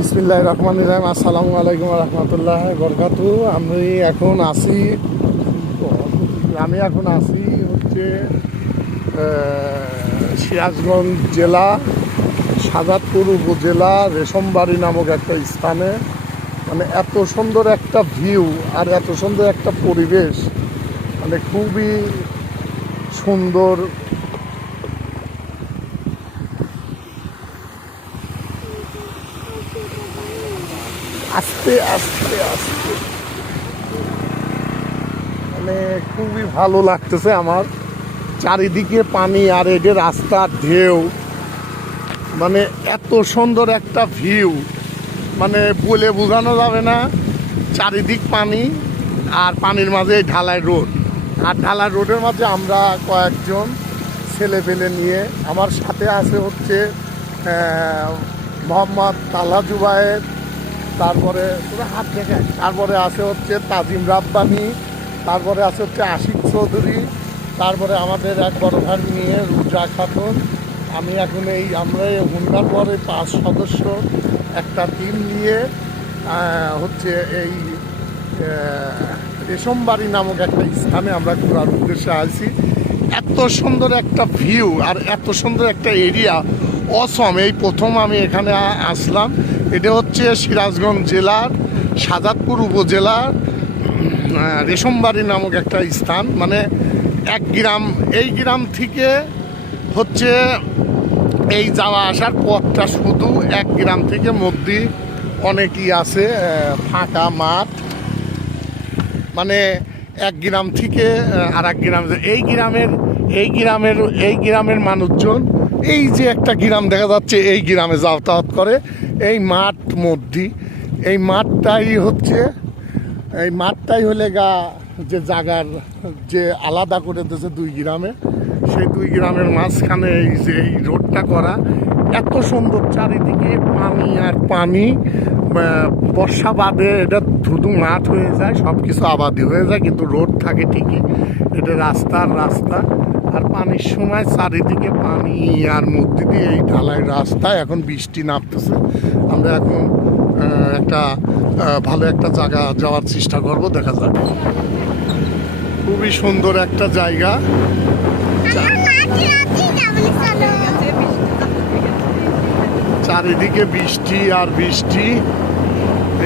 বিসমিল্লাহির রহমানির রহিম। আসসালামু আলাইকুম রহমতুল্লাহ বরকাতু। আমি এখন আছি হচ্ছে সিরাজগঞ্জ জেলা সাজাদপুর উপজেলা রেশমবাড়ি নামক একটা স্থানে। মানে এত সুন্দর একটা ভিউ আর এত সুন্দর একটা পরিবেশ, মানে খুবই সুন্দর। আস্তে আস্তে আস্তে মানে খুবই ভালো লাগতেছে আমার। চারিদিকে পানি আর এদের রাস্তার ঢেউ, মানে এত সুন্দর একটা ভিউ, মানে বলে বোঝানো যাবে না। চারিদিক পানি আর পানির মাঝে এই ঢালাই রোড, আর ঢালাই রোডের মাঝে আমরা কয়েকজন ছেলে পেলে নিয়ে, আমার সাথে আছে হচ্ছে মোহাম্মদ তালহা জুবায়ের, তারপরে হাত দেখে, তারপরে আছে হচ্ছে তাজিম রাব্বানি, তারপরে আছে হচ্ছে আশিক চৌধুরী, তারপরে আমাদের এক বড় ভাই নিয়ে রুজা খাতুন। আমি এখন আমরা হুন্ডার পরে 5 সদস্য একটা টিম নিয়ে হচ্ছে এই রেশমবাড়ি নামক একটা স্থানে আমরা ঘোরার উদ্দেশ্যে আসি। এত সুন্দর একটা ভিউ আর এত সুন্দর একটা এরিয়া, অসম। এই প্রথম আমি এখানে আসলাম। এটা হচ্ছে সিরাজগঞ্জ জেলার সাজাদপুর উপজেলার রেশমবাড়ি নামক একটা স্থান। মানে এক গ্রাম, এই গ্রাম থেকে হচ্ছে এই যাওয়া আসার পথটা শুধু এক গ্রাম থেকে মধ্যে অনেকই আছে ফাঁকা মাঠ। মানে এক গ্রাম থেকে আর এক গ্রাম, এই গ্রামের মানুষজন এই যে একটা গ্রাম দেখা যাচ্ছে, এই গ্রামে যাতায়াত করে। এই মাঠ মধ্যে, এই মাঠটাই হলে যে জায়গার যে আলাদা করে দিয়েছে দুই গ্রামে, সেই দুই গ্রামের মাঝখানে এই যে এই রোডটা করা। এত সুন্দর, চারিদিকে পানি আর পানি। বর্ষা বাদে এটা ধুধু মাঠ হয়ে যায়, সব কিছু আবাদি হয়ে যায়, কিন্তু রোড থাকে ঠিকই। এটা রাস্তা আর পানির সময় চারিদিকে পানি আর মধ্যে দিয়ে এই ঢালাই রাস্তা। এখন বৃষ্টি নামতেছে, আমরা এখন একটা ভালো একটা জায়গা যাওয়ার চেষ্টা করব, দেখা যাক। খুবই সুন্দর একটা জায়গা। চারিদিকে বৃষ্টি আর বৃষ্টি,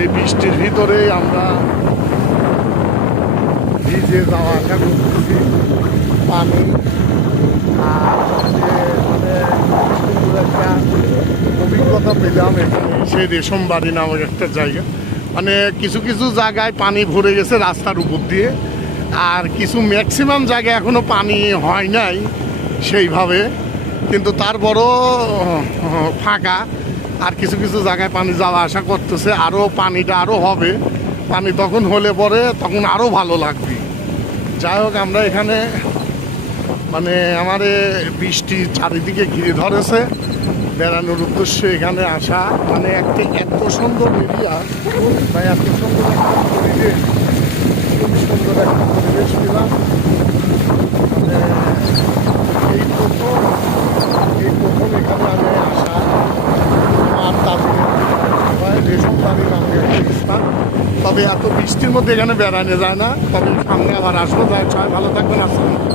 এই বৃষ্টির ভিতরে আমরা ভিজে যাওয়া আসা করতেছি। পানি আর মানে সুন্দর একটা অভিজ্ঞতা পেলাম এখানে সেই রেশমবাড়ি নামক একটা জায়গা। মানে কিছু কিছু জায়গায় পানি ভরে গেছে রাস্তার উপর দিয়ে, আর কিছু ম্যাক্সিমাম জায়গায় এখনো পানি হয় নাই সেইভাবে, কিন্তু তারপরও ফাঁকা। আর কিছু কিছু জায়গায় পানি যাওয়া আসা করতেছে, আরও পানিটা আরও হবে। পানি তখন হলে পরে তখন আরও ভালো লাগবে। যাই হোক, আমরা এখানে মানে আমার বৃষ্টি চারিদিকে ঘিরে ধরেছে, বেড়ানোর উদ্দেশ্যে এখানে আসা। মানে এত সুন্দর এরিয়া বা এত সুন্দর একটা পরিবেশ, খুবই সুন্দর একটা পরিবেশ পেলাম। মানে এই প্রথম এখানে আমি আসা। আর তারপরে রেশমবাড়ি নামে একটা স্থান। তবে এত বৃষ্টির মধ্যে এখানে বেড়ানো যায় না, তবে সামনে আবার আসবো। যাই, সবাই ভালো থাকবেন। আসসালাম।